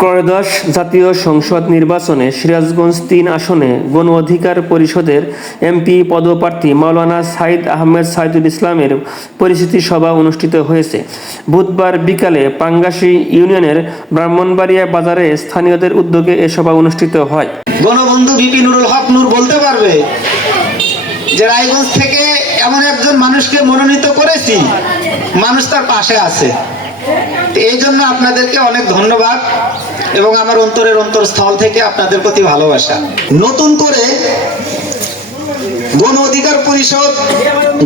ত্রয়োদশ জাতীয় সংসদ নির্বাচনে সিরাজগঞ্জ-৩ আসনে গণ অধিকার পরিষদের এমপি পদপ্রার্থী মাওলানা সাঈদ আহমেদ সাইদুল ইসলামের পরিচিতি সভা অনুষ্ঠিত হয়েছে। বুধবার বিকালে পাঙ্গাশী ইউনিয়নের ব্রাহ্মণবাড়িয়া বাজারে স্থানীয়দের উদ্যোগে এ সভা অনুষ্ঠিত হয়। গণবন্ধু ভিপি নুরুল হক নূর বলতে পারবে যে রায়গঞ্জ থেকে এমন একজন মানুষকে মনোনীত করেছি, মানুষ তার পাশে আছে। এই জন্য আপনাদেরকে অনেক ধন্যবাদ এবং আমার অন্তরের অন্তরস্থল থেকে আপনাদের প্রতি ভালোবাসা। নতুন করে গণ অধিকার পরিষদ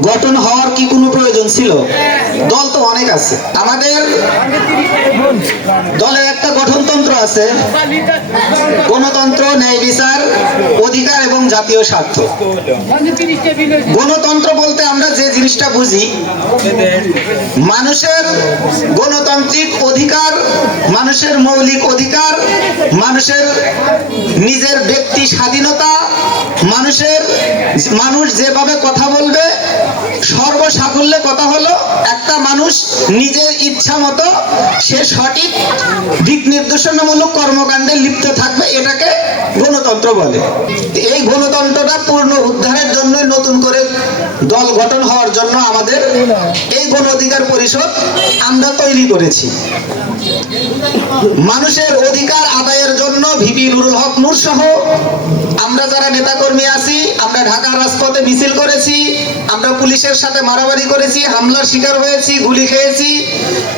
গঠন হওয়ার কি কোনো প্রয়োজন ছিল? দল তো অনেক আছে, আমাদের দলের একটা গঠনতন্ত্র আছে, গণতন্ত্র, ন্যায় বিচার, অধিকার এবং জাতীয় স্বার্থ। গণতন্ত্র বলতে আমরা যে জিনিসটা বুঝি, মানুষের গণতান্ত্রিক অধিকার, মানুষের মৌলিক অধিকার, মানুষের নিজের ব্যক্তি স্বাধীনতা, মানুষ যেভাবে কথা বলবে, সর্বসাকুল্যে কথা হলো একটা মানুষ নিজের ইচ্ছা মতো সে সঠিক দিক নির্দেশনামূলক কর্মকাণ্ডে লিপ্ত থাকবে, এটাকে গণতন্ত্র বলে। এই গণতন্ত্রটা পূর্ণ উদ্ধারের জন্য নতুন করে দল গঠন হওয়ার জন্য আমাদের এই গণ অধিকার পরিষদ আমরা তৈরি করেছি। মানুষের অধিকার আদায়ের জন্য ভিপি নুরুল হক নূর সহ আমরা যারা নেতাকর্মী আছি, আমরা ঢাকার রাজপথে মিছিল করেছি, আমরা পুলিশের সাথে মারামারি করেছি, হামলার শিকার হয়েছি, গুলি খেয়েছি,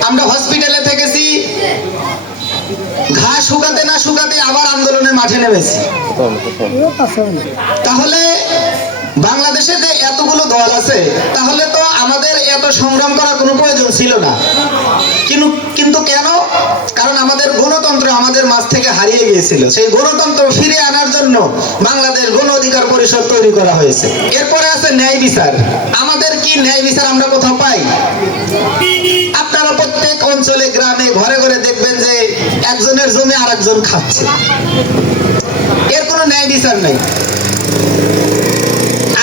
আমরা হসপিটালে থেকেছি, ঘাস শুকাতে না শুকাতে আবার আন্দোলনের মাঠে নেমেছি। তাহলে বাংলাদেশে যে এতগুলো দল আছে, তাহলে তো আমাদের এত সংগ্রাম করার কোনো প্রয়োজন ছিল না। কিন্তু কেন? কারণ আমাদের গণতন্ত্র আমাদের মাঝ থেকে হারিয়ে গিয়েছিল। সেই গণতন্ত্র ফিরে আনার জন্য বাংলাদেশ গণ অধিকার পরিষদ তৈরি করা হয়েছে। এরপরে আছে ন্যায় বিচার। আমাদের কি ন্যায় বিচার আমরা কোথাও পাই? আপনারা প্রত্যেক অঞ্চলে, গ্রামে, ঘরে ঘরে দেখবেন যে একজনের জমি আর একজন খাচ্ছে, এর কোনো ন্যায় বিচার নেই।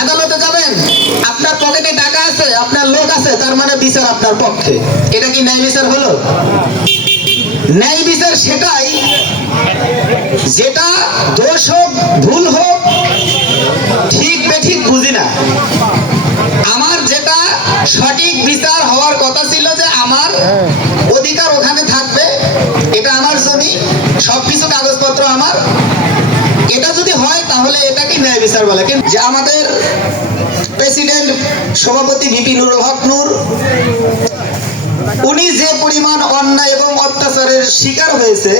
আদালতে যাবেন, আপনার পকেটে টাকা আছে, আপনার লোক আছে, তার মানে বিচার আপনার পক্ষে। এটা কি ন্যায় বিচার হলো? ন্যায় বিচার সেটাই যেটা দোষ হোক, ভুল হোক, ঠিক বেঠিক বুঝি না, আমার যেটা সঠিক বিচার হওয়ার কথা ছিল যে আমার অধিকার ওখানে থাকবে, এটা আমার জমি, সবকিছু কাগজপত্র আমার, এটা যদি হয় তাহলে এটাকে ন্যায় বিচার বলে। কিন্তু যে আমাদের প্রেসিডেন্ট সভাপতি ভিপি নুরুল হক নূর, উনি যে পরিমাণ অন্যায় এবং অত্যাচারের শিকার হয়েছে,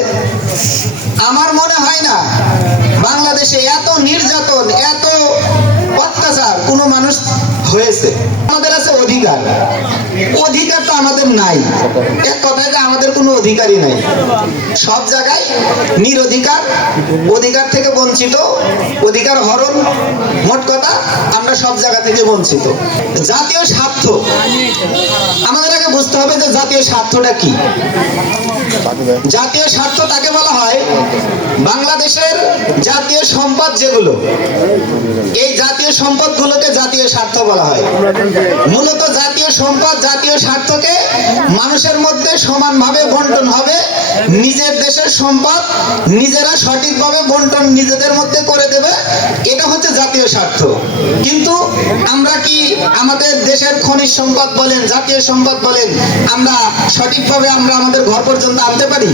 আমার মনে হয় না বাংলাদেশে এত নির্যাতন, এত অত্যাচার কোনো মানুষ হয়েছে। আমাদের আছে অধিকার, অধিকার তো আমাদের নাই। এক কথায় যে আমাদের কোনো অধিকারই নাই, সব জায়গায় নিরধিকার, অধিকার থেকে বঞ্চিত, অধিকার হরণ, মোট কথা আমরা সব জায়গা থেকে বঞ্চিত। জাতীয় স্বার্থ, আমাদের আগে বুঝতে হবে যে জাতীয় স্বার্থটা কি। জাতীয় স্বার্থ তাকে বলা হয় বাংলাদেশের জাতীয় সম্পদ যেগুলো, এই জাতীয় সম্পদগুলোকে জাতীয় স্বার্থ বলা হয়। মূলত জাতীয় সম্পদ, জাতীয় স্বার্থকে মানুষের মধ্যে সমানভাবে বন্টন হবে, নিজের দেশের সম্পদ নিজেরা সঠিকভাবে বন্টন নিজেদের মধ্যে করে দেবে, এটা হচ্ছে জাতীয় স্বার্থ। কিন্তু আমরা কি আমাদের দেশের খনিজ সম্পদ বলেন, জাতীয় সম্পদ বলেন, আমরা সঠিকভাবে আমরা আমাদের ঘর পর্যন্ত আনতে পারি?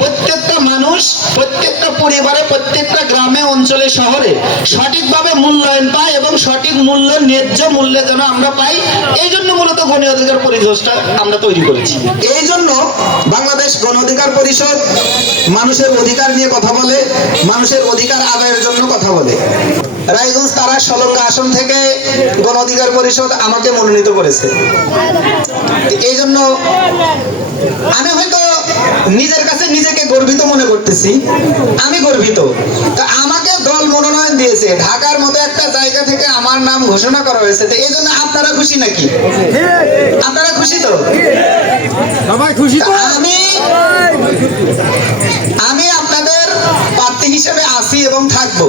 প্রত্যেকটা মানুষ, প্রত্যেকটা পরিবারে, প্রত্যেকটা গ্রামে, অঞ্চলে, শহরে সঠিকভাবে মূল্যায়ন পায় এবং সঠিক মূল্য, ন্যায্য মূল্যে যেন আমরা পাই, এই জন্য মূলত গণ অধিকার পরিষদটা আমরা তৈরি করেছি। এই জন্য বাংলাদেশ গণ অধিকার পরিষদ মানুষের অধিকার নিয়ে কথা বলে, মানুষের অধিকার আদায়ের জন্য কথা বলে। রায়গঞ্জ তারা সলঙ্গা আসন থেকে গণ অধিকার পরিষদ আমাকে মনোনীত করেছে। এই জন্য আমি হয়তো নিজের কাছে নিজেকে গর্বিত মনে করতেছি, আমি গর্বিত। তা আমাকে দল মনোনয়ন দিয়েছে, ঢাকার মতো একটা জায়গা থেকে আমার নাম ঘোষণা করা হয়েছে। তো এই জন্য আপনারা খুশি নাকি? আপনারা খুশি তো? সবাই খুশি। আমি আপনাদের প্রার্থী হিসেবে আছি এবং থাকবো।